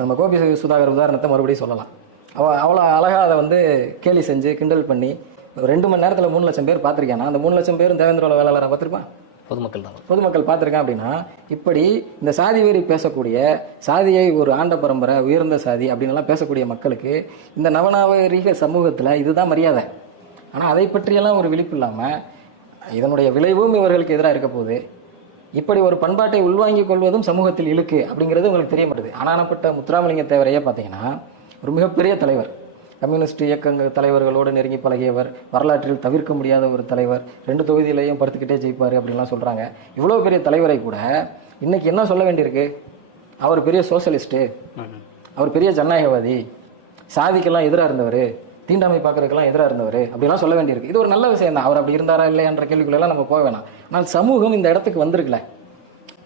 நம்ம கோபி சுதாகர் உதாரணத்தை மறுபடியும் சொல்லலாம். அவ அவ்வளோ அழகாக அதை வந்து கேலி செஞ்சு கிண்டல் பண்ணி ரெண்டு மணி நேரத்தில் மூணு லட்சம் பேர் பார்த்துருக்கானா அந்த மூணு லட்சம் பேரும் தேவேந்திரோட வேளாளரை பார்த்துருப்பான் பொதுமக்கள் தான். பொதுமக்கள் பார்த்துருக்கான் அப்படின்னா இப்படி இந்த சாதி வெறி பேசக்கூடிய சாதியை ஒரு ஆண்ட பரம்பரை உயர்ந்த சாதி அப்படின்னுலாம் பேசக்கூடிய மக்களுக்கு இந்த நவநாகரீக சமூகத்தில் இதுதான் மரியாதை. ஆனால் அதை பற்றியெல்லாம் ஒரு விழிப்பு இல்லாமல் இதனுடைய விளைவும் இவர்களுக்கு எதிராக இருக்க போகுது. இப்படி ஒரு பண்பாட்டை உள்வாங்கிக் கொள்வதும் சமூகத்தில் இழுக்கு அப்படிங்கிறது உங்களுக்கு தெரிய மாட்டுது ஆனானப்பட்ட முத்துராமலிங்க தேவரையே பார்த்தீங்கன்னா ஒரு மிகப்பெரிய தலைவர். கம்யூனிஸ்ட் இயக்கங்கள் தலைவர்களோடு நெருங்கி பழகியவர் வரலாற்றில் தவிர்க்க முடியாத ஒரு தலைவர் ரெண்டு தொகுதியிலையும் படுத்துக்கிட்டே ஜெயிப்பார் அப்படின்லாம் சொல்கிறாங்க இவ்வளோ பெரிய தலைவரை கூட இன்னைக்கு என்ன சொல்ல வேண்டியிருக்கு? அவர் பெரிய சோஷலிஸ்ட்டு அவர் பெரிய ஜனநாயகவாதி. சாதிக்கெல்லாம் எதிராக இருந்தவர். தீண்டாமை பார்க்கறதுக்கெல்லாம் எதிராக இருந்தவர். அப்படிலாம் சொல்ல வேண்டியிருக்கு. இது ஒரு நல்ல விஷயம் தான் அவர் அப்படி இருந்தாரா இல்லையான்ற கேள்விக்குள்ளெல்லாம் நம்ம போக வேணாம். ஆனால் சமூகம் இந்த இடத்துக்கு வந்திருக்கல.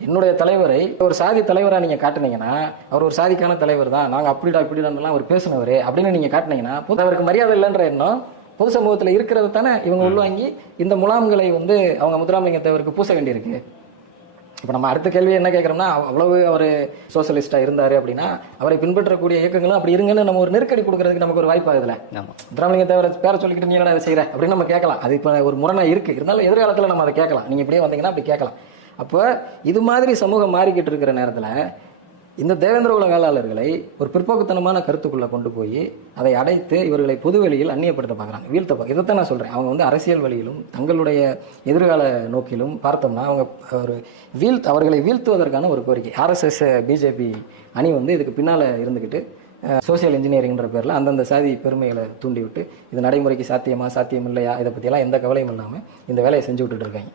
என்னுடைய தலைவரை ஒரு சாதி தலைவரா நீங்க காட்டுனீங்கன்னா அவர் ஒரு சாதிக்கான தலைவர் தான். நாங்க அப்படிடா இப்படிடான்லாம் அவர் பேசினவர். அப்படின்னு நீங்க காட்டுனீங்கன்னா அவருக்கு மரியாதை இல்லைன்ற எண்ணம் பொது சமூகத்துல இருக்கிறது தானே? இவங்க உள்வாங்கி இந்த முலாம்களை வந்து அவங்க முத்துராமலிங்க தேவருக்கு பூச வேண்டியிருக்கு. இப்போ நம்ம அடுத்த கேள்வி என்ன கேட்குறோம்னா அவ்வளவு அவர் சோஷலிஸ்டா இருந்தாரு அப்படின்னா அவரை பின்பற்றக்கூடிய இயக்கங்களும் அப்படி இருங்கன்னு நம்ம ஒரு நெருக்கடி கொடுக்கறதுக்கு நமக்கு ஒரு வாய்ப்பு ஆகுதுல முத்துராமலிங்க தேவரை பேரை சொல்லிக்கிட்டு நீ என்ன அதை செய்யற அப்படின்னு நம்ம கேட்கலாம். அது இப்போ ஒரு முரணா இருக்கு. இருந்தாலும் எதிர்காலத்தில் நம்ம அதை கேட்கலாம். நீங்க இப்படியே வந்தீங்கன்னா அப்படி கேட்கலாம். அப்போ இது மாதிரி சமூகம் மாறிக்கிட்டு இருக்கிற நேரத்தில் இந்த தேவேந்திர உலக வேளாளர்களை ஒரு பிற்போக்குத்தனமான கருத்துக்குள்ள கொண்டு போய் அதை அடைத்து இவர்களை பொதுவெளியில் அந்நியப்படுத்த பார்க்குறாங்க. வீழ்த்த இதைத்தான் நான் சொல்கிறேன் அவங்க வந்து அரசியல் வழியிலும் தங்களுடைய எதிர்கால நோக்கிலும் பார்த்தோம்னா அவங்க ஒரு வீழ்த்து அவர்களை வீழ்த்துவதற்கான ஒரு கோரிக்கை. ஆர்எஸ்எஸ் பிஜேபி அணி வந்து இதுக்கு பின்னால் இருந்துக்கிட்டு சோசியல் இன்ஜினியரிங்ன்ற பேரில் அந்தந்த சாதி பெருமைகளை தூண்டிவிட்டு இது நடைமுறைக்கு சாத்தியமா சாத்தியம் இல்லையா இதை பற்றியெல்லாம் எந்த கவலையும் இல்லாமல் இந்த வேலையை செஞ்சு விட்டுட்டு இருக்காங்க.